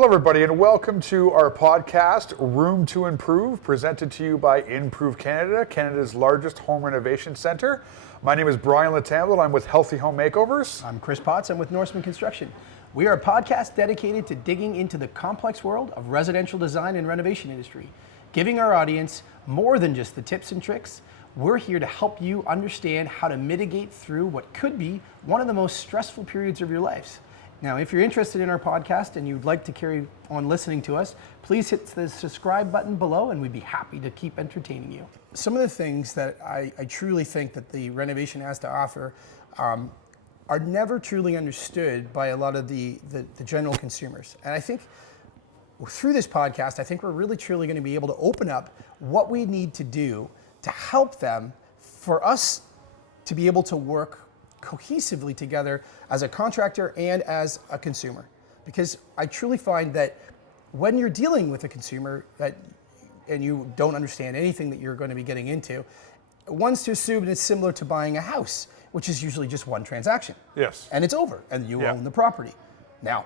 Hello, everybody, and welcome to our podcast, Room to Improve, presented to you by Improve Canada, Canada's largest home renovation centre. My name is Brian Lattanville. I'm with Healthy Home Makeovers. I'm Kris Potts. I'm with Norseman Construction. We are a podcast dedicated to digging into the complex world of residential design and renovation industry, giving our audience more than just the tips and tricks. We're here to help you understand how to mitigate through what could be one of the most stressful periods of your lives. Now, if you're interested in our podcast and you'd like to carry on listening to us, please hit the subscribe button below and we'd be happy to keep entertaining you. Some of the things that I truly think that the renovation has to offer are never truly understood by a lot of the general consumers. And I think through this podcast, I think we're really truly going to be able to open up what we need to do to help them, for us to be able to work cohesively together as a contractor and as a consumer. Because I truly find that when you're dealing with a consumer and you don't understand anything that you're going to be getting into, one's to assume it's similar to buying a house, which is usually just one transaction. Yes. And it's over, and you own the property. Now,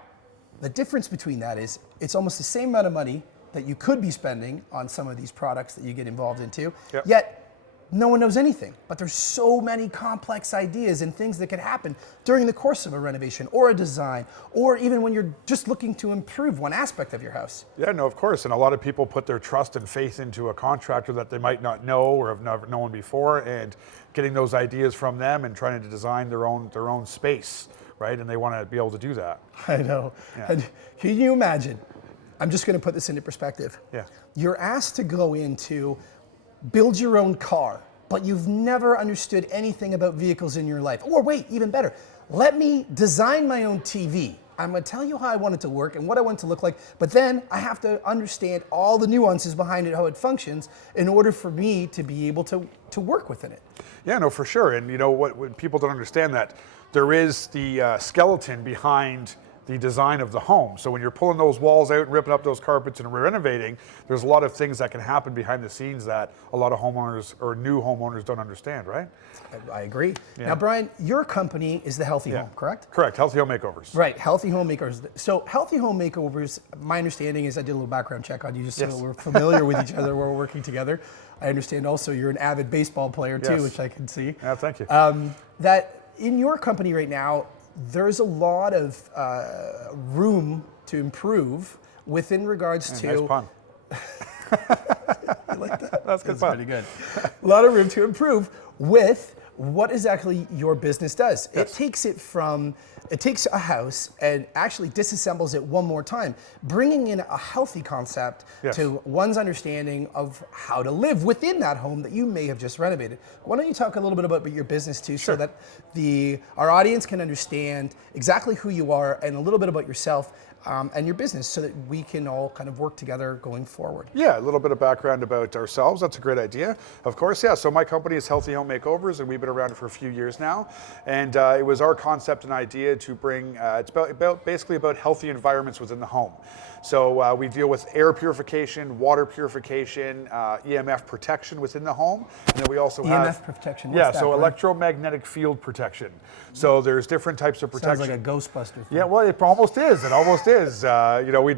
the difference between that is it's almost the same amount of money that you could be spending on some of these products that you get involved into, yet no one knows anything. But there's so many complex ideas and things that could happen during the course of a renovation or a design, or even when you're just looking to improve one aspect of your house. Yeah, no, of course. And a lot of people put their trust and faith into a contractor that they might not know or have never known before, and getting those ideas from them and trying to design their own space, right? And they want to be able to do that. I know. Yeah. And can you imagine? I'm just going to put this into perspective. Yeah. You're asked to go into build your own car, but you've never understood anything about vehicles in your life. Or wait, even better, let me design my own TV. I'm going to tell you how I want it to work and what I want it to look like, but then I have to understand all the nuances behind it, how it functions, in order for me to be able to work within it. Yeah, no, for sure. And you know what, when people don't understand that, there is the skeleton behind the design of the home. So when you're pulling those walls out and ripping up those carpets and renovating, there's a lot of things that can happen behind the scenes that a lot of homeowners or new homeowners don't understand, right? I agree. Yeah. Now, Brian, your company is the Healthy Home, correct? Correct, Healthy Home Makeovers. Right, Healthy Home Makeovers. So Healthy Home Makeovers, my understanding is, I did a little background check on you just so we're familiar with each other while we're working together. I understand also you're an avid baseball player too, which I can see. Yeah, thank you. That in your company right now, there's a lot of room to improve within regards to... Nice pun. You like that? That's good fun. Pretty good. A lot of room to improve with what exactly your business does. Yes. It takes a house and actually disassembles it one more time, bringing in a healthy concept to one's understanding of how to live within that home that you may have just renovated. Why don't you talk a little bit about your business too, so that our audience can understand exactly who you are and a little bit about yourself and your business, so that we can all kind of work together going forward. Yeah, a little bit of background about ourselves. That's a great idea. Of course, yeah. So my company is Healthy Home Makeovers, and we've been around for a few years now. And it was our concept and idea to bring, it's basically about healthy environments within the home. So we deal with air purification, water purification, EMF protection within the home. And then we also have... EMF protection? What's that, so Brian? Electromagnetic field protection. So there's different types of protection. Sounds like a Ghostbuster thing. Yeah, well, it almost is. It almost is. You know, we're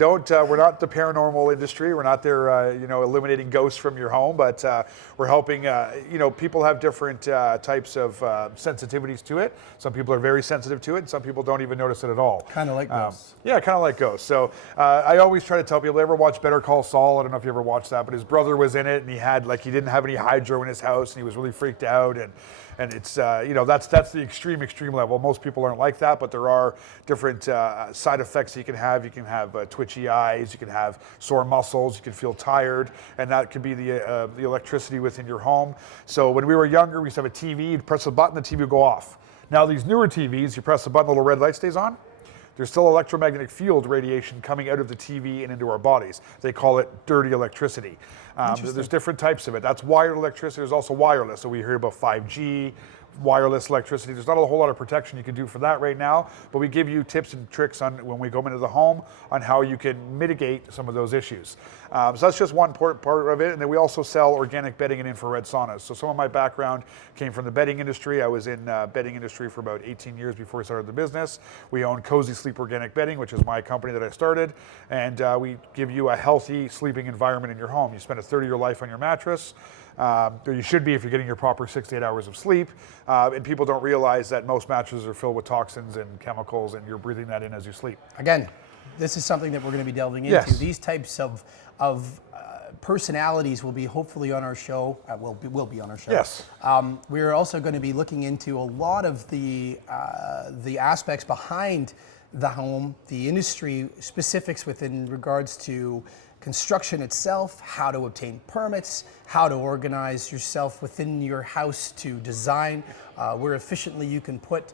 not the paranormal industry. We're not there, eliminating ghosts from your home, but we're helping, people have different types of sensitivities to it. Some people are very sensitive to it, and some people don't even notice it at all. Kind of like ghosts. Yeah, kind of like ghosts. So I always try to tell people, ever watch Better Call Saul? I don't know if you ever watched that, but his brother was in it, and he didn't have any hydro in his house, and he was really freaked out, and it's, that's the extreme level. Most people aren't like that, but there are different side effects you can have. You can have twitchy eyes, you can have sore muscles, you can feel tired, and that could be the electricity within your home. So when we were younger, we used to have a TV, you'd press a button, the TV would go off. Now these newer TVs, you press the button, the little red light stays on. There's still electromagnetic field radiation coming out of the TV and into our bodies. They call it dirty electricity. There's different types of it. That's wired electricity. There's also wireless. So we hear about 5G, wireless electricity. There's not a whole lot of protection you can do for that right now, but we give you tips and tricks on when we go into the home on how you can mitigate some of those issues. So that's just one part of it. And then we also sell organic bedding and infrared saunas. So some of my background came from the bedding industry. I was in bedding industry for about 18 years before I started the business. We own Cozy Sleep Organic Bedding, which is my company that I started. And we give you a healthy sleeping environment in your home. You spend a third of your life on your mattress. Or you should be if you're getting your proper 6 to 8 hours of sleep. And people don't realize that most mattresses are filled with toxins and chemicals, and you're breathing that in as you sleep. Again, this is something that we're going to be delving into. Yes. These types of personalities will be hopefully on our show. Will be on our show. Yes. We're also going to be looking into a lot of the aspects behind the home, the industry specifics within regards to construction itself, how to obtain permits, how to organize yourself within your house to design, where efficiently you can put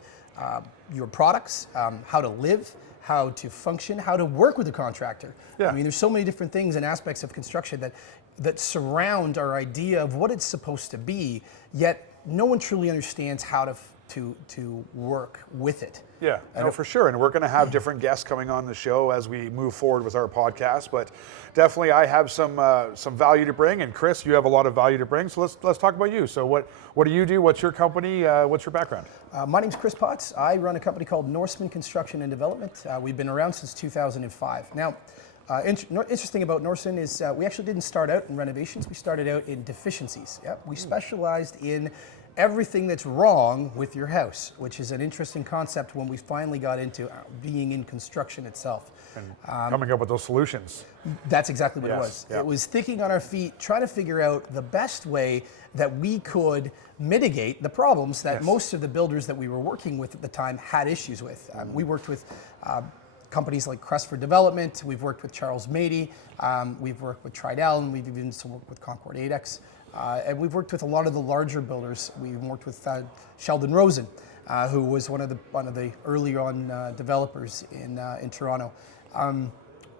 your products, how to live, how to function, how to work with a contractor. Yeah. I mean, there's so many different things and aspects of construction that surround our idea of what it's supposed to be, yet no one truly understands how to work with it. Yeah, no, for sure. And we're going to have different guests coming on the show as we move forward with our podcast. But definitely, I have some value to bring, and Kris, you have a lot of value to bring. So let's talk about you. So what do you do? What's your company? What's your background? My name's Kris Potts. I run a company called Norseman Construction Development. We've been around since 2005. Now, interesting about Norseman is we actually didn't start out in renovations. We started out in deficiencies. Yep. We specialized in everything that's wrong with your house, which is an interesting concept when we finally got into being in construction itself. And coming up with those solutions. That's exactly what it Yes, was. yeah. It was thinking on our feet, trying to figure out the best way that we could mitigate the problems that Yes. most of the builders that we were working with at the time had issues with. We worked with companies like Kris Development. We've worked with Charles Mady. We've worked with Tridel, and we've even worked with Concord 8X. And we've worked with a lot of the larger builders. We've worked with Sheldon Rosen, who was one of the early on developers in Toronto.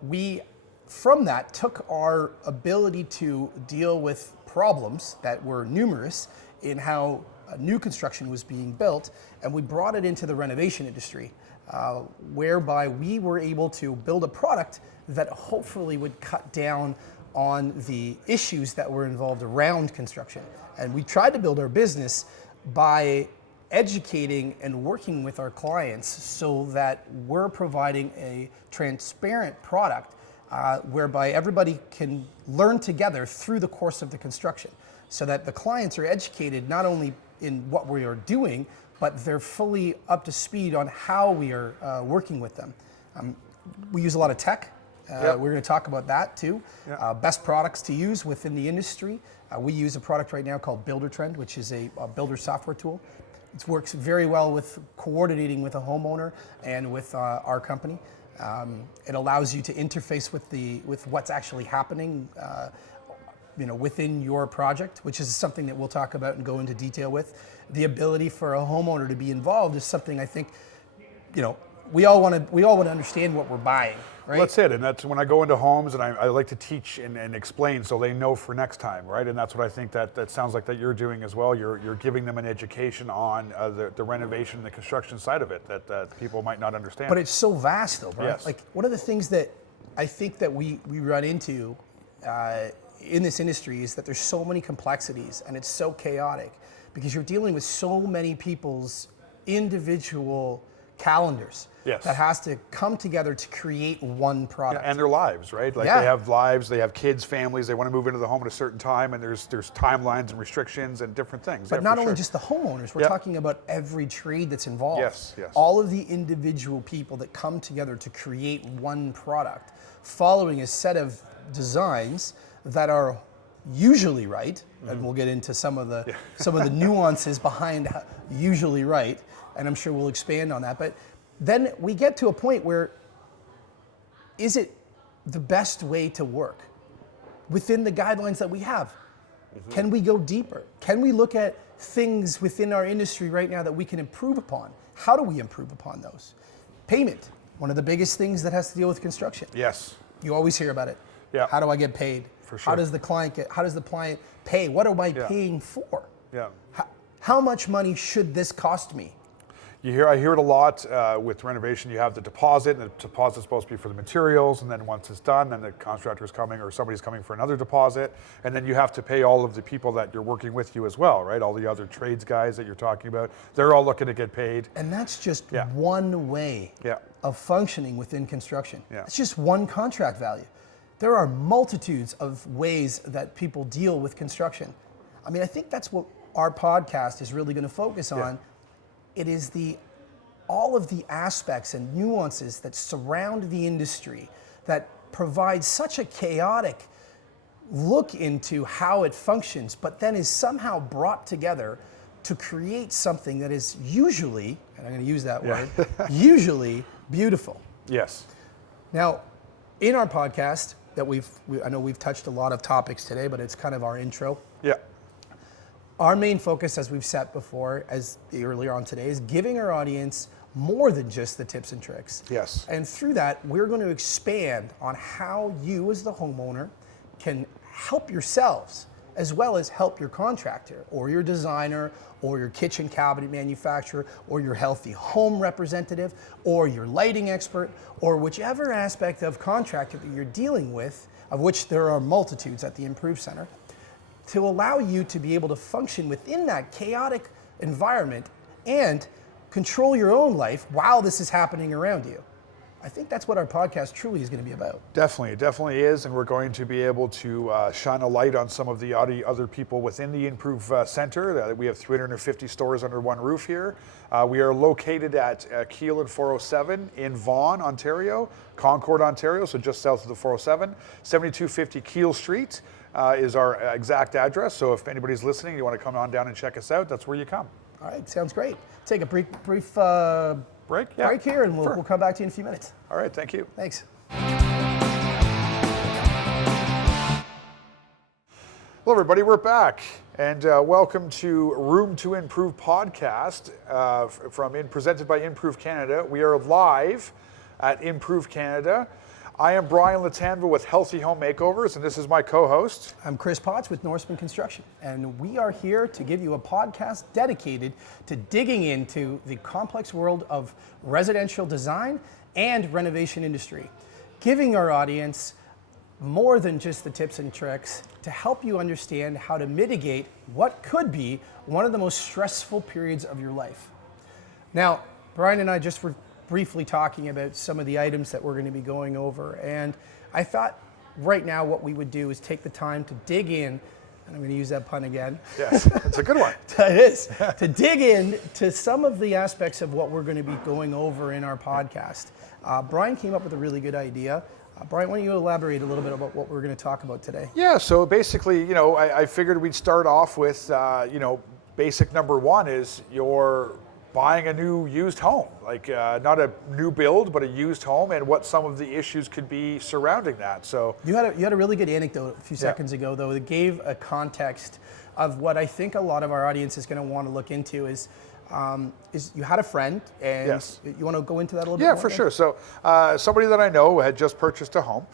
We, from that, took our ability to deal with problems that were numerous in how new construction was being built, and we brought it into the renovation industry, whereby we were able to build a product that hopefully would cut down on the issues that were involved around construction. And we tried to build our business by educating and working with our clients so that we're providing a transparent product whereby everybody can learn together through the course of the construction, so that the clients are educated not only in what we are doing, but they're fully up to speed on how we are working with them. We use a lot of tech. Yep. We're going to talk about that too. Yep. Best products to use within the industry. We use a product right now called Builder Trend, which is a builder software tool. It works very well with coordinating with a homeowner and with our company. It allows you to interface with what's actually happening within your project, which is something that we'll talk about and go into detail with. The ability for a homeowner to be involved is something I think, we all want to understand what we're buying, right? Well, that's it, and that's when I go into homes, and I like to teach and explain so they know for next time, right? And that's what I think that sounds like that you're doing as well. You're giving them an education on the renovation and the construction side of it that people might not understand. But it's so vast, though, Brian. Yes. Like, one of the things that I think that we run into in this industry is that there's so many complexities, and it's so chaotic because you're dealing with so many people's individual calendars. Yes. That has to come together to create one product. and their lives, right? Like Yeah. they have lives, they have kids, families, they want to move into the home at a certain time, and there's timelines and restrictions and different things. But Yeah, not for only sure. just the homeowners, we're Yep. talking about every trade that's involved. Yes, yes. All of the individual people that come together to create one product, following a set of designs that are usually right, and we'll get into some of the nuances behind usually right, and I'm sure we'll expand on that. But then we get to a point where, is it the best way to work within the guidelines that we have? Can we go deeper? Can we look at things within our industry right now that we can improve upon? How do we improve upon those? Payment, one of the biggest things that has to deal with construction. Yes. You always hear about it. Yeah. How do I get paid? For sure. How does the client pay? What am I paying for? Yeah. how much money should this cost me? I hear it a lot with renovation. You have the deposit, and the deposit's supposed to be for the materials, and then once it's done, then the contractor's coming or somebody's coming for another deposit, and then you have to pay all of the people that you're working with you as well, right? All the other trades guys that you're talking about, they're all looking to get paid. And that's just one way Yeah. of functioning within construction. Yeah. It's just one contract value. There are multitudes of ways that people deal with construction. I mean, I think that's what our podcast is really going to focus on. Yeah. It is all of the aspects and nuances that surround the industry that provide such a chaotic look into how it functions, but then is somehow brought together to create something that is usually, and I'm going to use that word, usually beautiful. Yes. Now, in our podcast that I know we've touched a lot of topics today, but it's kind of our intro. Yeah. Our main focus, as we've set before, as earlier on today, is giving our audience more than just the tips and tricks. Yes. And through that, we're going to expand on how you as the homeowner can help yourselves as well as help your contractor or your designer or your kitchen cabinet manufacturer or your healthy home representative or your lighting expert or whichever aspect of contractor that you're dealing with, of which there are multitudes at the Improve Center, to allow you to be able to function within that chaotic environment and control your own life while this is happening around you. I think that's what our podcast truly is going to be about. Definitely, it definitely is, and we're going to be able to shine a light on some of the other people within the Improve Center. We have 350 stores under one roof here. We are located at Keele and 407 in Vaughan, Ontario, Concord, Ontario, so just south of the 407. 7250 Keele Street is our exact address, so if anybody's listening, you want to come on down and check us out, that's where you come. All right, sounds great. Take a brief Break? Yeah. break here, and we'll come back to you in a few minutes. All right, thank you. Thanks. Hello, everybody. We're back, and welcome to Room to Improve podcast presented by Improve Canada. We are live at Improve Canada. I am Brian Lattanville with Healthy Home Makeovers, and this is my co-host. I'm Kris Potts with Norseman Construction, and we are here to give you a podcast dedicated to digging into the complex world of residential design and renovation industry, giving our audience more than just the tips and tricks to help you understand how to mitigate what could be one of the most stressful periods of your life. Now, Brian and I just were briefly talking about some of the items that we're going to be going over, and I thought right now what we would do is take the time to dig in, and I'm going to use that pun again. Yes, it's a good one. It is, to dig in to some of the aspects of what we're going to be going over in our podcast. Brian came up with a really good idea. Brian, why don't you elaborate a little bit about what we're going to talk about today? Yeah, so basically, I figured we'd start off with, basic number one is you're buying a new used home, like not a new build, but a used home, and what some of the issues could be surrounding that. So you had a really good anecdote a few seconds ago, though, that gave a context of what I think a lot of our audience is going to want to look into is you had a friend, and yes. You want to go into that a little bit more? Yeah, for sure. So somebody that I know had just purchased a home,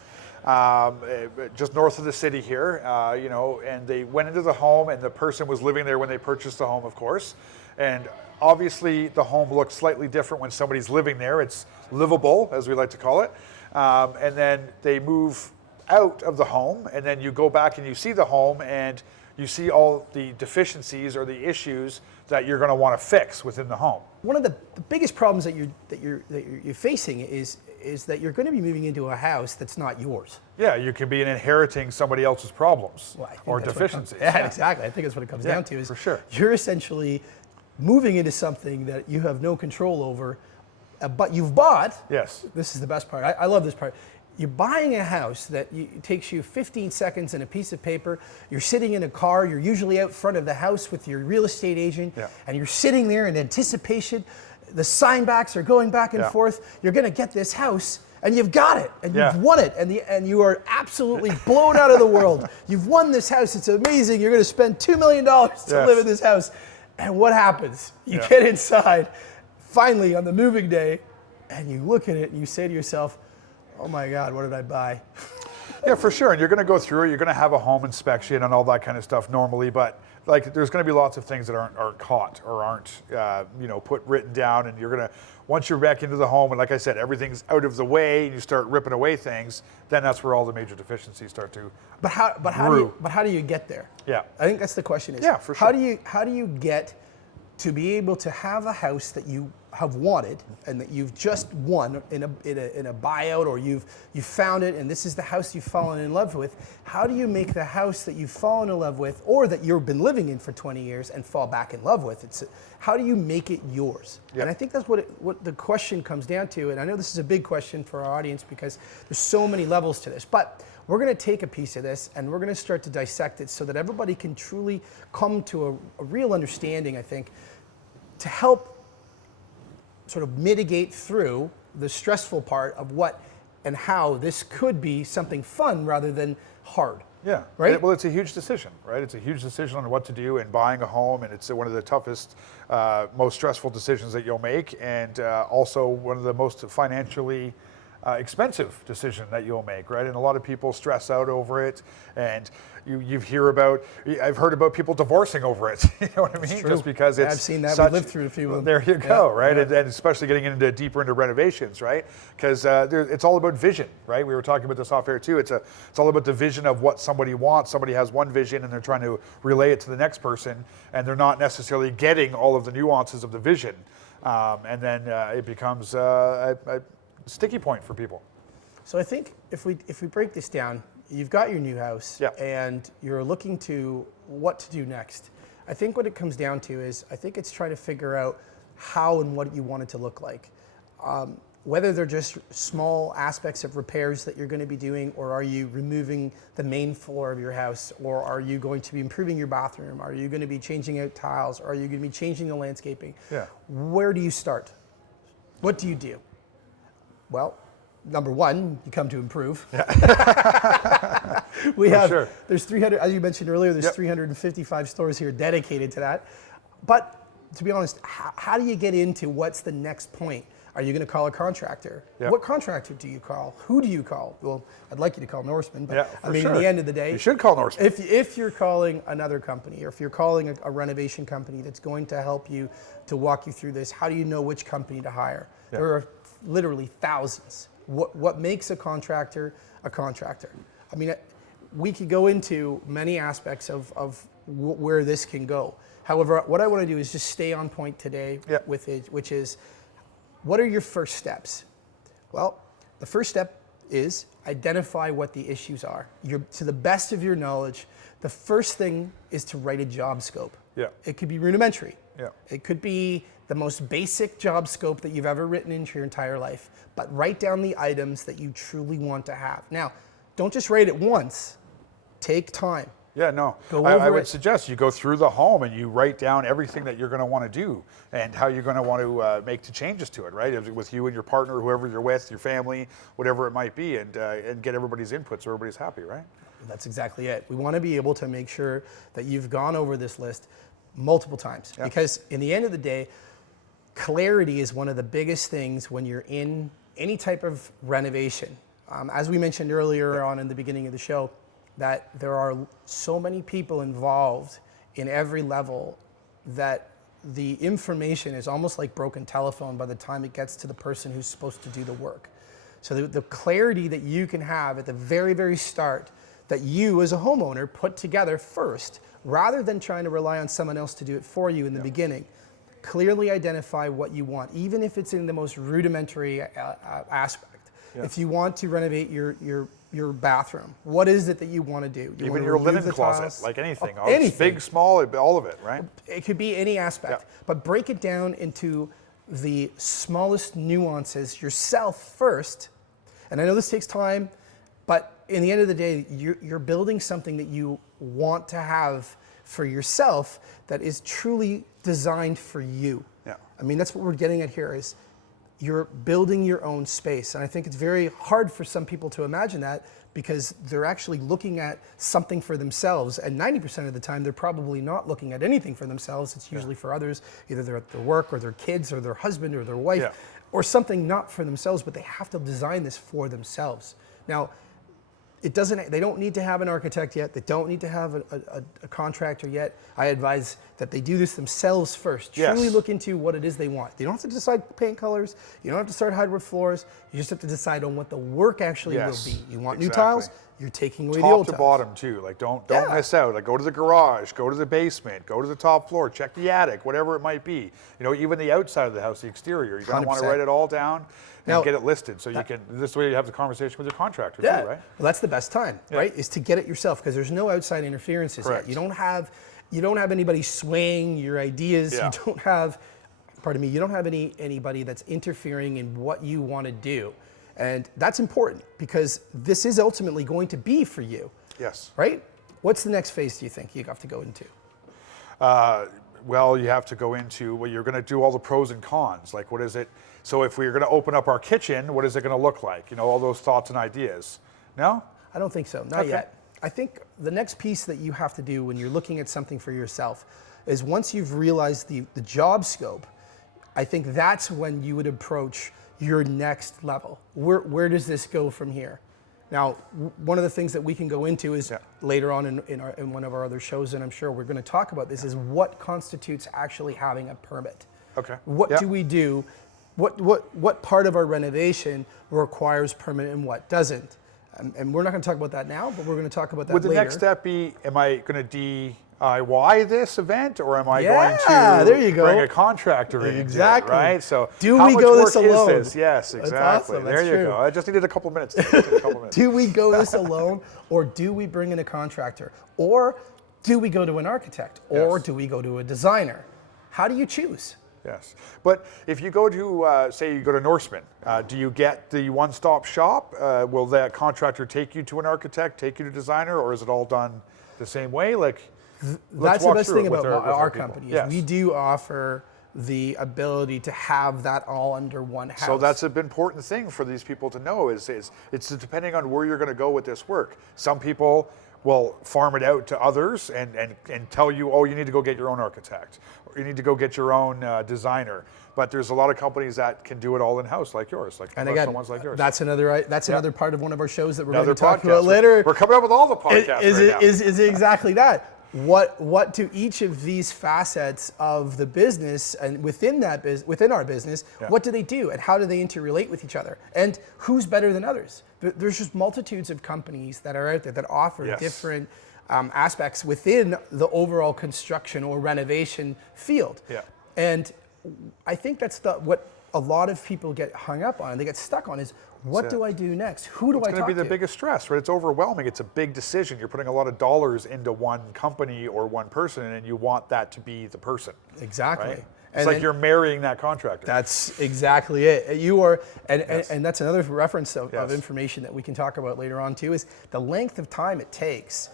just north of the city here, and they went into the home, and the person was living there when they purchased the home, of course, and obviously the home looks slightly different when somebody's living there. It's livable, as we like to call it, and then they move out of the home, and then you go back and you see the home, and you see all the deficiencies or the issues that you're going to want to fix within the home. One of the biggest problems that you're facing is that you're going to be moving into a house that's not yours. Yeah, you can be inheriting somebody else's problems or that's deficiencies. Yeah, exactly. I think that's what it comes down to. Is for sure. You're essentially moving into something that you have no control over, but you've bought. Yes. This is the best part. I love this part. You're buying a house that takes you 15 seconds and a piece of paper. You're sitting in a car. You're usually out front of the house with your real estate agent, and you're sitting there in anticipation. The sign backs are going back and forth. You're going to get this house, and you've got it, and you've won it, and you are absolutely blown out of the world. You've won this house. It's amazing. You're going to spend $2 million to live in this house. And what happens? You get inside, finally on the moving day, and you look at it and you say to yourself, oh my God, what did I buy? Yeah, for sure. And you're going to go through it. You're going to have a home inspection and all that kind of stuff normally, but like there's going to be lots of things that aren't caught or aren't written down. And you're going to, once you're back into the home, and like I said, everything's out of the way, and you start ripping away things, then that's where all the major deficiencies start to. But how do you get there? Yeah, I think that's the question. Is yeah, for sure. How do you get to be able to have a house that you have wanted and that you've just won in a buyout, or you've found it and this is the house you've fallen in love with? How do you make the house that you've fallen in love with, or that you've been living in for 20 years and fall back in love with? How do you make it yours? Yep. And I think that's what the question comes down to. And I know this is a big question for our audience because there's so many levels to this, but we're going to take a piece of this and we're going to start to dissect it so that everybody can truly come to a real understanding, I think, to help sort of mitigate through the stressful part of what and how this could be something fun rather than hard. Yeah, right. Well, it's a huge decision, right? It's a huge decision on what to do in buying a home, and it's one of the toughest, most stressful decisions that you'll make, and also one of the most financially expensive decision that you'll make, right? And a lot of people stress out over it, and I've heard about people divorcing over it. You know what I mean? Just because it's I've seen that. We lived through a few of them. There you go, right? Yeah. And especially getting deeper into renovations, right? Because it's all about vision, right? We were talking about this off air too. It's all about the vision of what somebody wants. Somebody has one vision and they're trying to relay it to the next person, and they're not necessarily getting all of the nuances of the vision, and then it becomes a sticky point for people. So I think if we break this down, you've got your new house, and you're looking to what to do next. I think what it comes down to is, I think it's trying to figure out how and what you want it to look like. Whether they're just small aspects of repairs that you're going to be doing, or are you removing the main floor of your house, or are you going to be improving your bathroom? Are you going to be changing out tiles? Or are you going to be changing the landscaping? Yeah. Where do you start? What do you do? Well, number one, you come to improve. Yeah. There's 300, as you mentioned earlier, there's 355 stores here dedicated to that. But to be honest, how do you get into what's the next point? Are you going to call a contractor? Yep. What contractor do you call? Who do you call? Well, I'd like you to call Norseman, but I mean, at the end of the day, you should call Norseman. If you're calling another company, or if you're calling a renovation company that's going to help you to walk you through this, how do you know which company to hire? Yep. There are literally thousands. What makes a contractor a contractor? I mean, we could go into many aspects of where this can go. However, what I want to do is just stay on point today with it, which is, what are your first steps? Well, the first step is identify what the issues are. To the best of your knowledge, the first thing is to write a job scope. Yeah. It could be rudimentary. Yeah. It could be the most basic job scope that you've ever written into your entire life, but write down the items that you truly want to have. Now, don't just write it once. Take time. Yeah, no. I would suggest you go through the home and you write down everything that you're going to want to do and how you're going to want to make the changes to it, right? With you and your partner, whoever you're with, your family, whatever it might be, and get everybody's input so everybody's happy, right? That's exactly it. We want to be able to make sure that you've gone over this list multiple times, because in the end of the day, clarity is one of the biggest things when you're in any type of renovation. As we mentioned earlier on in the beginning of the show, that there are so many people involved in every level that the information is almost like broken telephone by the time it gets to the person who's supposed to do the work. So the clarity that you can have at the very, very start, that you as a homeowner put together first, rather than trying to rely on someone else to do it for you in the beginning. Clearly identify what you want, even if it's in the most rudimentary aspect. Yeah. If you want to renovate your bathroom, what is it that you want to do? Even your linen closet, like anything. Anything. Big, small, all of it, right? It could be any aspect, but break it down into the smallest nuances yourself first. And I know this takes time, but in the end of the day, you're building something that you want to have for yourself that is truly designed for you. Yeah. I mean, that's what we're getting at here, is you're building your own space. And I think it's very hard for some people to imagine that, because they're actually looking at something for themselves. And 90% of the time, they're probably not looking at anything for themselves. It's usually for others. Either they're at their work, or their kids, or their husband, or their wife, or something not for themselves, but they have to design this for themselves. Now, They don't need to have an architect yet. They don't need to have a contractor yet. I advise that they do this themselves first. Yes. Truly look into what it is they want. You don't have to decide paint colors. You don't have to start hardwood floors. You just have to decide on what the work actually will be. You want new tiles, you're taking away the old Top to tiles. bottom too. Like don't miss out. Like go to the garage, go to the basement, go to the top floor, check the attic, whatever it might be. You know, even the outside of the house, the exterior. You're gonna want to 100%. write it all down and Now, get it listed, so you can. This way, you have the conversation with your contractor Yeah, too, right? well, that's the best time, right? Is to get it yourself, because there's no outside interferences Correct. yet. You don't have anybody swaying your ideas. Yeah. You don't have, pardon me, you don't have anybody that's interfering in what you want to do, and that's important because this is ultimately going to be for you. Yes. Right? What's the next phase do you think you have to go into? Well, you have to go into, well, you're going to do all the pros and cons. Like, what is it? So if we're going to open up our kitchen, what is it going to look like? You know, all those thoughts and ideas. No? I don't think so, not yet. I think the next piece that you have to do when you're looking at something for yourself is once you've realized the job scope, I think that's when you would approach your next level. Where does this go from here? Now, one of the things that we can go into is later on in one of our other shows, and I'm sure we're going to talk about this, is what constitutes actually having a permit. Okay. What do we do? What part of our renovation requires permit and what doesn't? And we're not going to talk about that now, but we're going to talk about that later. Would the next step be, am I going to DIY this event, or am I going there you to go. bring a contractor in? Exactly. Right? So do how we much go work this alone? is this? Yes, exactly. That's awesome. There That's you true. go. I just needed a couple minutes. Do we go this alone, or do we bring in a contractor, or do we go to an architect, or do we go to a designer? How do you choose? Yes, but if you go to, say you go to Norseman, do you get the one-stop shop? Will that contractor take you to an architect, take you to a designer, or is it all done the same way? Like, that's the best thing about our people. company. Yes. We do offer the ability to have that all under one house. So that's an important thing for these people to know is it's depending on where you're going to go with this work. Some people will farm it out to others and tell you, oh, you need to go get your own architect, or you need to go get your own designer. But there's a lot of companies that can do it all in-house, like yours, like professional ones like yours. That's another part of one of our shows that we're going to Another talk about later. We're coming up with all the podcasts Is exactly that. What do each of these facets of the business and within our business, what do they do and how do they interrelate with each other? And who's better than others? There's just multitudes of companies that are out there that offer different aspects within the overall construction or renovation field. Yeah. And I think that's what a lot of people get hung up on and they get stuck on is, what do I do next? Who do I talk to? It's going to be the biggest stress, right? It's overwhelming. It's a big decision. You're putting a lot of dollars into one company or one person, and you want that to be the person. Exactly. Right? It's like you're marrying that contractor. That's exactly it. You are, and that's another reference of information that we can talk about later on too, is the length of time it takes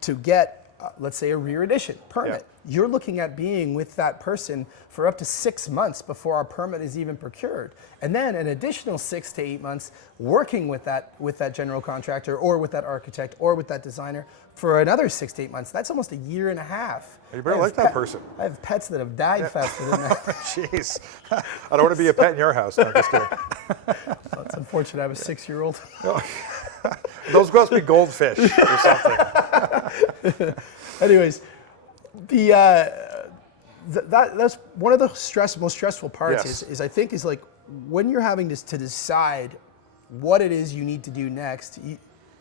to get, let's say, a rear addition permit. You're looking at being with that person for up to 6 months before our permit is even procured. And then an additional 6 to 8 months working with that general contractor or with that architect or with that designer for another 6 to 8 months. That's almost a year and a half. You better like that person. I have pets that have died faster than that. Jeez. I don't want to be a pet in your house. No, just kidding. Well, it's unfortunate I have a 6-year-old. Those must be goldfish or something. Anyways, that's one of the most stressful parts is I think is like when you're having to decide what it is you need to do next,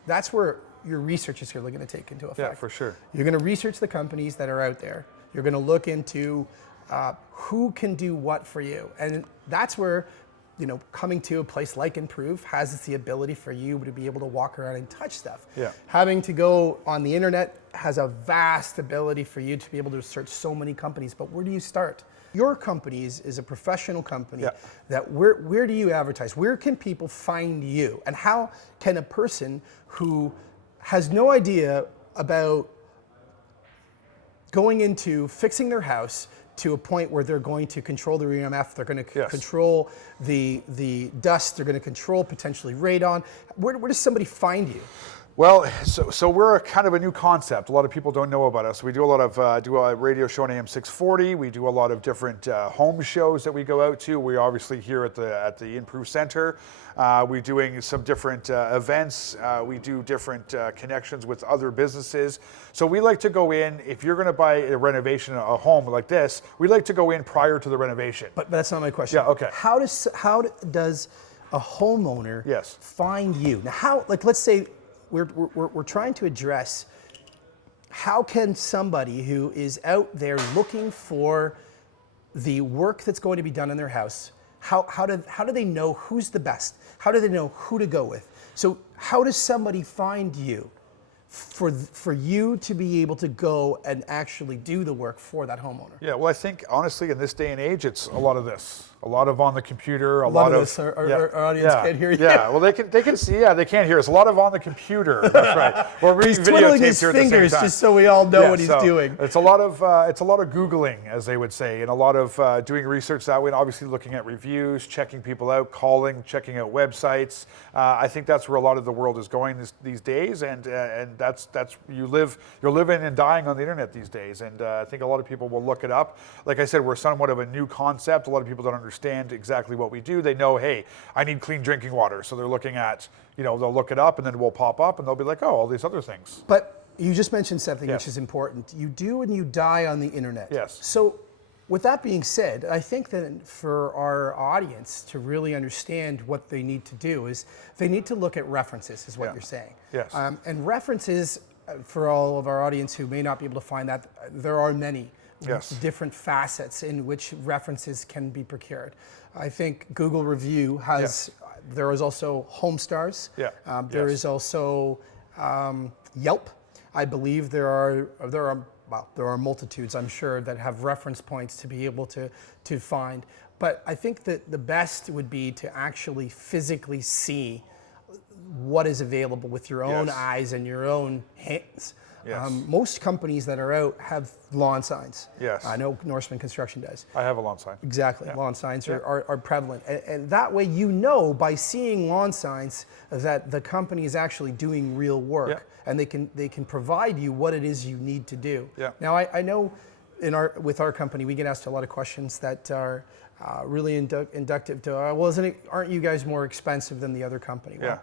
that's where your research is really going to take into effect. Yeah, for sure. You're going to research the companies that are out there. You're going to look into who can do what for you. And that's where, coming to a place like Improve has the ability for you to be able to walk around and touch stuff. Yeah. Having to go on the internet has a vast ability for you to be able to search so many companies, but where do you start? Your company is a professional company. That where do you advertise? Where can people find you? And how can a person who has no idea about going into fixing their house to a point where they're going to control the EMF, they're going to control the dust, they're going to control potentially radon. Where does somebody find you? Well, so we're a kind of a new concept. A lot of people don't know about us. We do a lot of do a radio show on AM 640. We do a lot of different home shows that we go out to. We obviously here at the Improve Center. We're doing some different events. We do different connections with other businesses. So we like to go in. If you're going to buy a renovation, a home like this, we like to go in prior to the renovation. But that's not my question. Yeah. Okay. How does a homeowner Yes. find you? Now, how, like, let's say we're trying to address how can somebody who is out there looking for the work that's going to be done in their house, how do they know who's the best? How do they know who to go with? So how does somebody find you for you to be able to go and actually do the work for that homeowner? Yeah, well, I think honestly in this day and age, it's a lot of this. A lot of on the computer, a lot lot of this, our audience can't hear you. Yeah, well, they can see. Yeah, they can't hear us. A lot of on the computer. That's right. We're He's twiddling his fingers just so we all know what he's doing. It's a lot of Googling, as they would say, and a lot of doing research that way, and obviously looking at reviews, checking people out, calling, checking out websites. I think that's where a lot of the world is going these days, and that's you're living and dying on the internet these days, and I think a lot of people will look it up. Like I said, we're somewhat of a new concept. A lot of people don't understand exactly what we do. They know, hey, I need clean drinking water. So they're looking at, they'll look it up and then it will pop up and they'll be like, oh, all these other things. But you just mentioned something Yes. which is important. You do and you die on the internet. Yes. So with that being said, I think that for our audience to really understand what they need to do is they need to look at references, is what Yeah. you're saying. Yes. And references, for all of our audience who may not be able to find that, there are many. Yes. Different facets in which references can be procured. I think Google Review has, there is also HomeStars. Yeah. There is also Yelp. I believe there are multitudes, I'm sure, that have reference points to be able to find. But I think that the best would be to actually physically see what is available with your own Yes. eyes and your own hands. Yes. Most companies that are out have lawn signs. Yes. I know Norseman Construction does. I have a lawn sign. Exactly. Yeah. Lawn signs Yeah. are prevalent. And that way by seeing lawn signs that the company is actually doing real work. Yeah. And they can provide you what it is you need to do. Yeah. Now I know with our company we get asked a lot of questions that are really inductive to, aren't you guys more expensive than the other company? Well,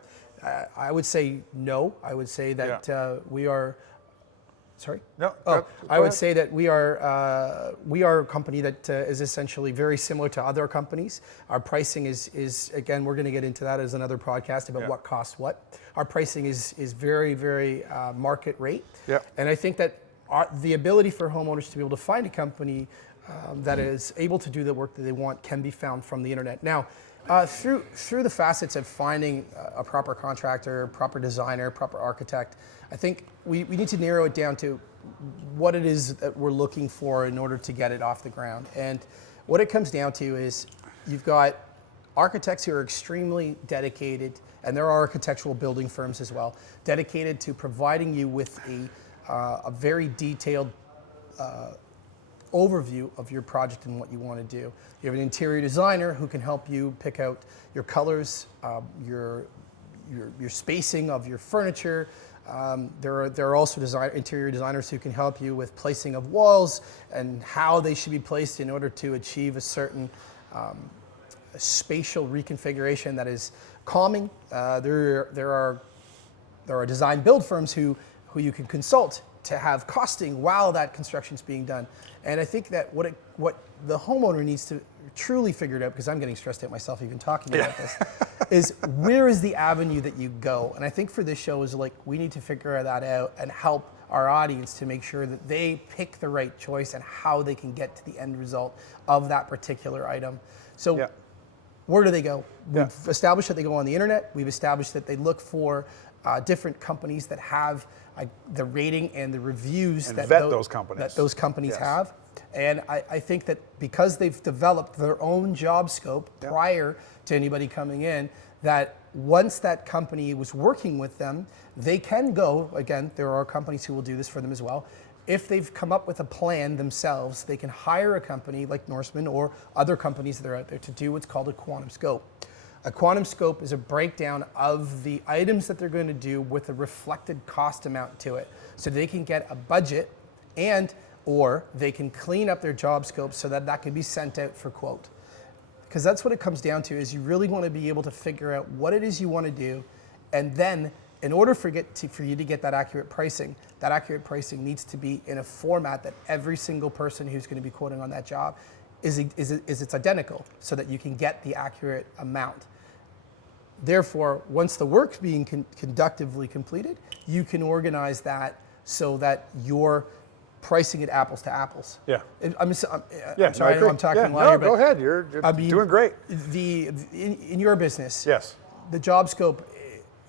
I would say no. I would say that we are. Sorry? No. I would say that we are a company that is essentially very similar to other companies. Our pricing is again, we're going to get into that as another podcast about what costs what. Our pricing is very, very market rate. Yeah. And I think that the ability for homeowners to be able to find a company that is able to do the work that they want can be found from the internet. Now, through the facets of finding a proper contractor, proper designer, proper architect, I think we need to narrow it down to what it is that we're looking for in order to get it off the ground. And what it comes down to is you've got architects who are extremely dedicated, and there are architectural building firms as well, dedicated to providing you with a very detailed overview of your project and what you want to do. You have an interior designer who can help you pick out your colors, your spacing of your furniture. There are also interior designers who can help you with placing of walls and how they should be placed in order to achieve a certain spatial reconfiguration that is calming. There are design build firms who you can consult to have costing while that construction is being done. And I think that what the homeowner needs to truly figure it out, because I'm getting stressed out myself even talking about this, is where is the avenue that you go? And I think for this show is like, we need to figure that out and help our audience to make sure that they pick the right choice and how they can get to the end result of that particular item. So where do they go? We've established that they go on the internet. We've established that they look for different companies that have the rating and the reviews and that vet those companies have. And I think that because they've developed their own job scope prior to anybody coming in, that once that company was working with them, they can go, again, there are companies who will do this for them as well. If they've come up with a plan themselves, they can hire a company like Norseman or other companies that are out there to do what's called a quantum scope. A quantum scope is a breakdown of the items that they're going to do with a reflected cost amount to it. So they can get a budget or they can clean up their job scope so that that can be sent out for quote. Because that's what it comes down to, is you really want to be able to figure out what it is you want to do, and then in order for you to get that accurate pricing needs to be in a format that every single person who's going to be quoting on that job is it's identical, so that you can get the accurate amount. Therefore, once the work's being conductively completed, you can organize that so that you're pricing it apples to apples. Yeah. I'm sorry, I know I'm talking a lot no, here, but go ahead. You're doing great. In your business, Yes. the job scope,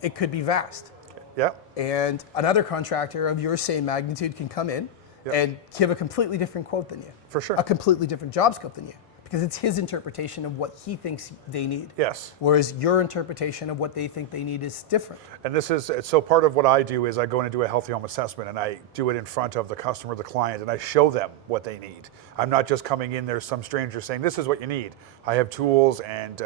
it could be vast. Yeah. And another contractor of your same magnitude can come in and give a completely different quote than you. For sure. A completely different job scope than you, because it's his interpretation of what he thinks they need. Yes. Whereas your interpretation of what they think they need is different. And this is, so part of what I do is I go in and do a healthy home assessment, and I do it in front of the customer, the client, and I show them what they need. I'm not just coming in there, some stranger saying, this is what you need. I have tools and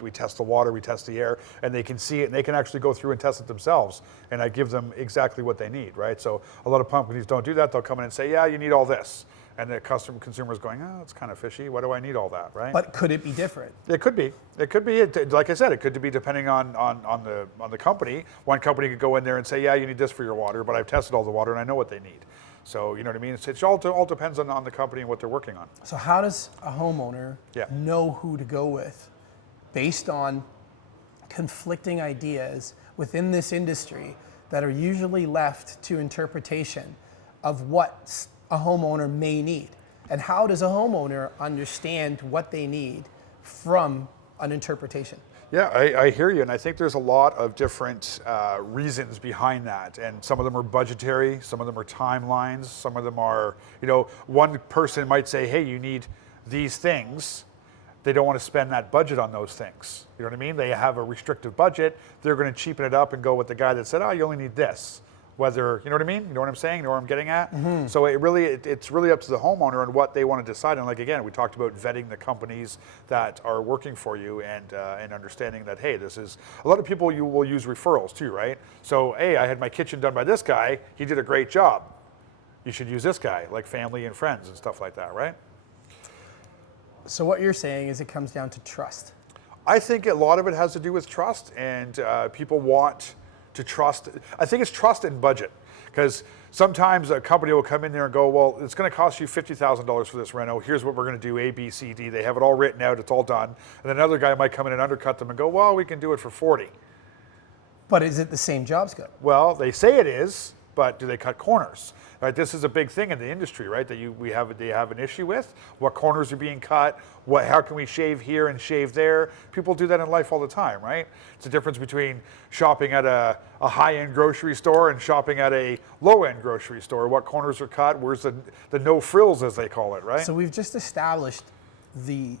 we test the water, we test the air, and they can see it, and they can actually go through and test it themselves. And I give them exactly what they need, right? So a lot of companies don't do that. They'll come in and say, yeah, you need all this. And the consumer is going, oh, it's kind of fishy. Why do I need all that, right? But could it be different? It could be. It could be. Like I said, it could be depending on the company. One company could go in there and say, yeah, you need this for your water, but I've tested all the water and I know what they need. So you know what I mean? It all depends on the company and what they're working on. So how does a homeowner know who to go with based on conflicting ideas within this industry that are usually left to interpretation of what a homeowner may need? And how does a homeowner understand what they need from an interpretation? Yeah, I hear you, and I think there's a lot of different reasons behind that, and some of them are budgetary, some of them are timelines, some of them are, one person might say, hey, you need these things. They don't want to spend that budget on those things. You know what I mean? They have a restrictive budget. They're going to cheapen it up and go with the guy that said, oh, you only need this. Whether, you know what I mean? You know what I'm saying? You know where I'm getting at? Mm-hmm. So it's really up to the homeowner and what they want to decide. And like, again, we talked about vetting the companies that are working for you and understanding that, hey, this is, a lot of people you will use referrals too, right? So, hey, I had my kitchen done by this guy. He did a great job. You should use this guy, like family and friends and stuff like that, right? So what you're saying is it comes down to trust. I think a lot of it has to do with trust, and people want to trust. I think it's trust and budget, because sometimes a company will come in there and go, well, it's going to cost you $50,000 for this reno. Here's what we're going to do, A, B, C, D. They have it all written out. It's all done. And then another guy might come in and undercut them and go, well, we can do it for 40. But is it the same job scope? Well, they say it is, but do they cut corners? Right, this is a big thing in the industry, right? That they have an issue with what corners are being cut. How can we shave here and shave there? People do that in life all the time, right? It's the difference between shopping at a high-end grocery store and shopping at a low-end grocery store. What corners are cut? Where's the no frills, as they call it, right? So we've just established the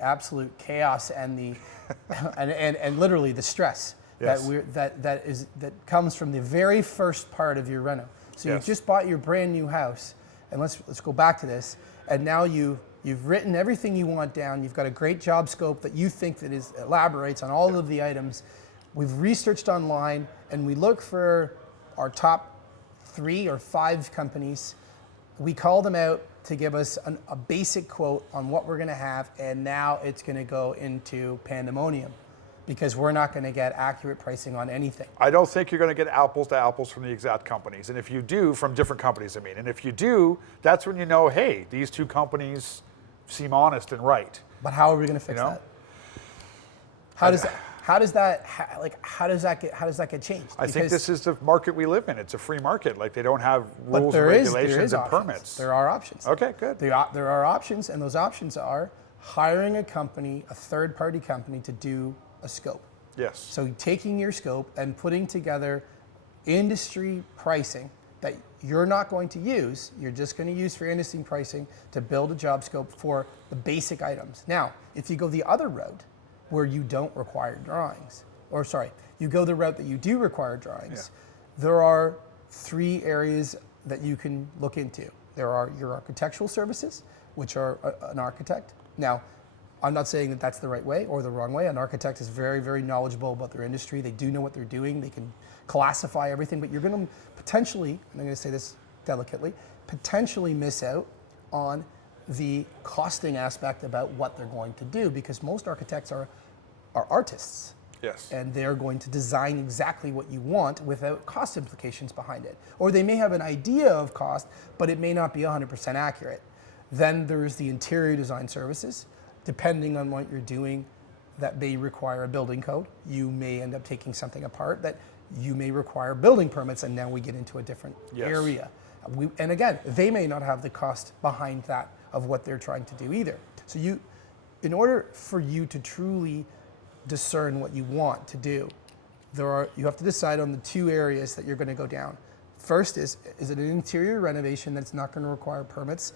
absolute chaos and the and literally the stress. Yes. that comes from the very first part of your reno. So Yes. you just bought your brand new house, and let's go back to this. And now you've written everything you want down. You've got a great job scope that you think that elaborates on all of the items. We've researched online, and we look for our top 3 or 5 companies. We call them out to give us a basic quote on what we're going to have, and now it's going to go into pandemonium, because we're not going to get accurate pricing on anything. I don't think you're going to get apples to apples from the exact companies. And if you do, from different companies, I mean. And if you do, that's when you know, hey, these 2 companies seem honest and right. But how are we going to fix that? How does that get changed? I think this is the market we live in. It's a free market. Like, they don't have rules and regulations and permits. There are options. Okay, good. There are options, and those options are hiring a company, a third-party company, to do a scope. Yes. So taking your scope and putting together industry pricing that you're not going to use, you're just going to use for industry pricing to build a job scope for the basic items. Now, if you go the other route where you don't require drawings, you go the route that you do require drawings, there are 3 areas that you can look into. There are your architectural services, which are an architect. Now, I'm not saying that that's the right way or the wrong way. An architect is very, very knowledgeable about their industry. They do know what they're doing. They can classify everything, but you're going to potentially, and I'm going to say this delicately, potentially miss out on the costing aspect about what they're going to do, because most architects are artists. Yes. And they're going to design exactly what you want without cost implications behind it. Or they may have an idea of cost, but it may not be 100% accurate. Then there's the interior design services. Depending on what you're doing, that may require a building code. You may end up taking something apart that you may require building permits, and now we get into a different area. And again, they may not have the cost behind that of what they're trying to do either. So in order for you to truly discern what you want to do, you have to decide on the two areas that you're going to go down. First is it an interior renovation that's not going to require permits?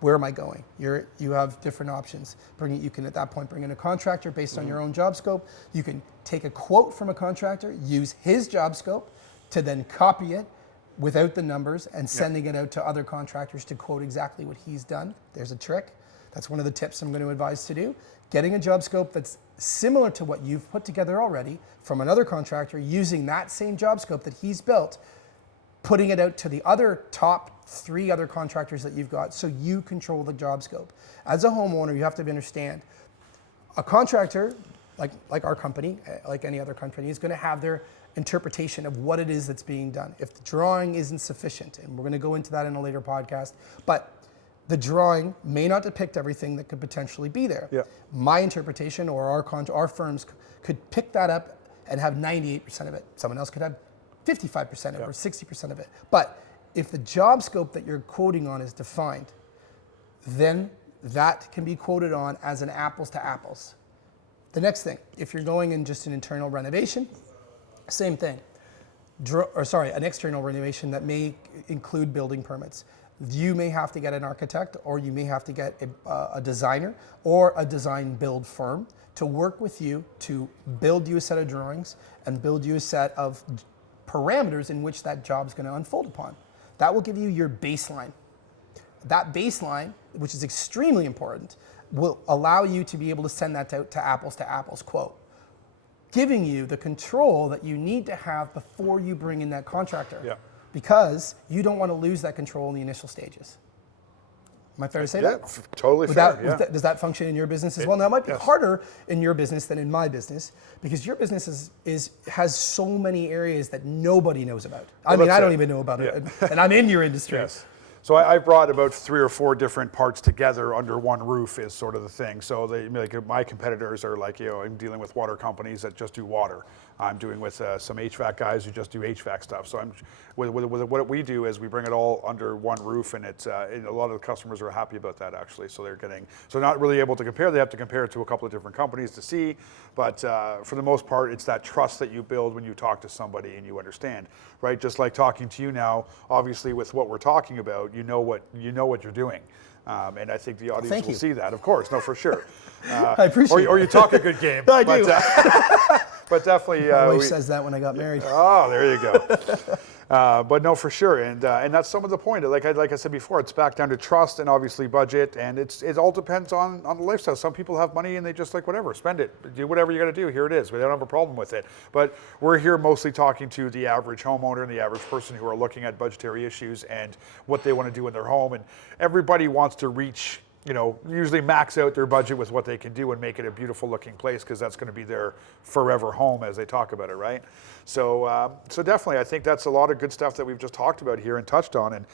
Where am I going? You have different options. You can at that point bring in a contractor based on your own job scope. You can take a quote from a contractor, use his job scope to then copy it without the numbers and sending it out to other contractors to quote exactly what he's done. There's a trick. That's one of the tips I'm going to advise to do. Getting a job scope that's similar to what you've put together already from another contractor, using that same job scope that he's built, putting it out to the other top 3 other contractors that you've got, so you control the job scope. As a homeowner, you have to understand, a contractor, like our company, like any other company, is going to have their interpretation of what it is that's being done. If the drawing isn't sufficient, and we're going to go into that in a later podcast, but the drawing may not depict everything that could potentially be there. Yeah. My interpretation, or our firms could pick that up and have 98% of it. Someone else could have 55% of it or 60% of it. But if the job scope that you're quoting on is defined, then that can be quoted on as an apples to apples. The next thing, if you're going in just an internal renovation, same thing. An external renovation that may include building permits. You may have to get an architect, or you may have to get a designer or a design build firm to work with you to build you a set of drawings and build you a set of parameters in which that job is going to unfold upon. That will give you your baseline. That baseline, which is extremely important, will allow you to be able to send that out to apples quote, giving you the control that you need to have before you bring in that contractor. Yeah. Because you don't want to lose that control in the initial stages. Am I fair to say that? Yeah, totally fair. Does that function in your business as well? Now, it might be harder in your business than in my business, because your business has so many areas that nobody knows about. I don't even know about it, and I'm in your industry. Yes. So I brought about 3 or 4 different parts together under one roof is sort of the thing. So my competitors are I'm dealing with water companies that just do water. I'm doing with some HVAC guys who just do HVAC stuff. So what we do is we bring it all under one roof, and it's a lot of the customers are happy about that actually. So they're not really able to compare. They have to compare it to a couple of different companies to see. But for the most part, it's that trust that you build when you talk to somebody and you understand, right? Just like talking to you now, obviously with what we're talking about, you know what you're doing. And I think the audience will see that, of course, no, for sure. I appreciate it. Or you talk a good game. I do. But definitely. My wife says that when I got married. Oh, there you go. But no, for sure. And that's some of the point. Like I said before, it's back down to trust and obviously budget. And it all depends on the lifestyle. Some people have money and they just whatever, spend it. Do whatever you got to do. Here it is. We don't have a problem with it. But we're here mostly talking to the average homeowner and the average person who are looking at budgetary issues and what they want to do in their home. And everybody wants to reach, usually max out their budget with what they can do and make it a beautiful looking place, because that's going to be their forever home as they talk about it, right? So definitely, I think that's a lot of good stuff that we've just talked about here and touched on.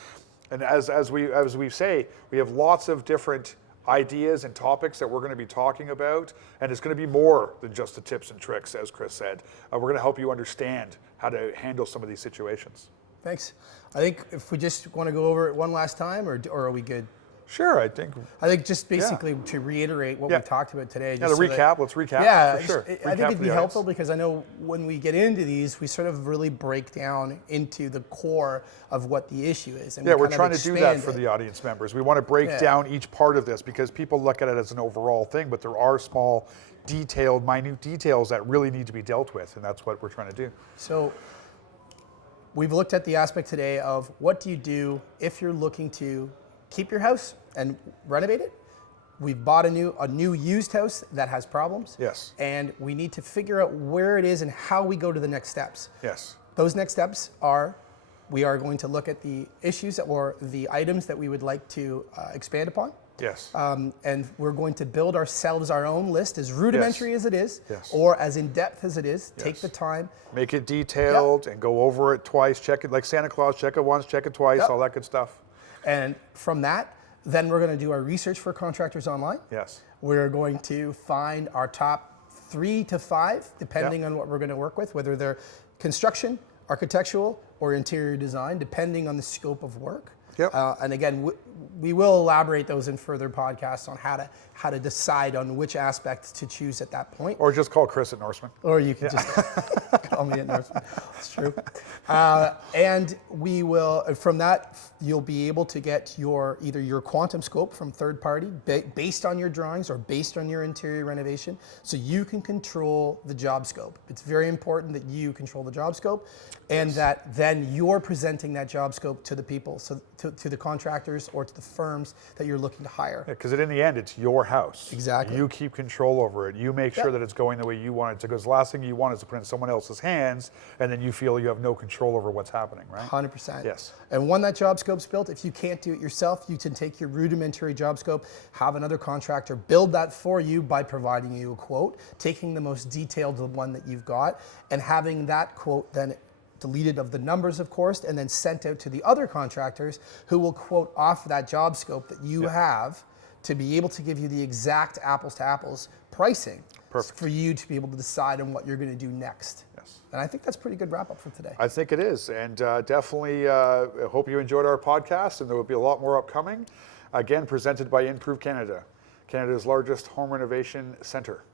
And as we say, we have lots of different ideas and topics that we're going to be talking about, and it's going to be more than just the tips and tricks, as Kris said. We're going to help you understand how to handle some of these situations. Thanks. I think if we just want to go over it one last time, or are we good? Sure, I think just basically to reiterate what we talked about today. Let's recap. Yeah, for sure. I think it'd be helpful, because I know when we get into these, we sort of really break down into the core of what the issue is. And we're trying to do that for the audience members. We want to break down each part of this, because people look at it as an overall thing, but there are small, detailed, minute details that really need to be dealt with, and that's what we're trying to do. So we've looked at the aspect today of what do you do if you're looking to keep your house and renovate it, we've bought a new used house that has problems. Yes. And we need to figure out where it is and how we go to the next steps. Yes. Those next steps are, we are going to look at the issues or the items that we would like to expand upon. Yes. And we're going to build ourselves our own list, as rudimentary as it is, or as in-depth as it is. Take the time. Make it detailed and go over it twice. Check it like Santa Claus. Check it once, check it twice, all that good stuff. And from that, then we're going to do our research for contractors online. Yes. We're going to find our top 3 to 5, depending on what we're going to work with, whether they're construction, architectural, or interior design, depending on the scope of work. Yep. And again, we will elaborate those in further podcasts on how to decide on which aspect to choose at that point. Or just call Kris at Norseman. Or you can just call me at Norseman. It's true. And we will, from that, you'll be able to get either your quantum scope from third party based on your drawings or based on your interior renovation, so you can control the job scope. It's very important that you control the job scope, and that then you're presenting that job scope to the people, so to the contractors or to the firms that you're looking to hire. Because in the end, it's your house. Exactly. You keep control over it. You make sure that it's going the way you want it to. Because the last thing you want is to put it in someone else's hands, and then you feel you have no control over what's happening, right? 100%. Yes. And when that job scope's built, if you can't do it yourself, you can take your rudimentary job scope, have another contractor build that for you by providing you a quote, taking the most detailed one that you've got, and having that quote then deleted of the numbers, of course, and then sent out to the other contractors who will quote off that job scope that you have to be able to give you the exact apples to apples pricing. Perfect. For you to be able to decide on what you're going to do next. Yes. And I think that's a pretty good wrap up for today. I think it is. And definitely hope you enjoyed our podcast, and there will be a lot more upcoming. Again, presented by Improve Canada, Canada's largest home renovation center.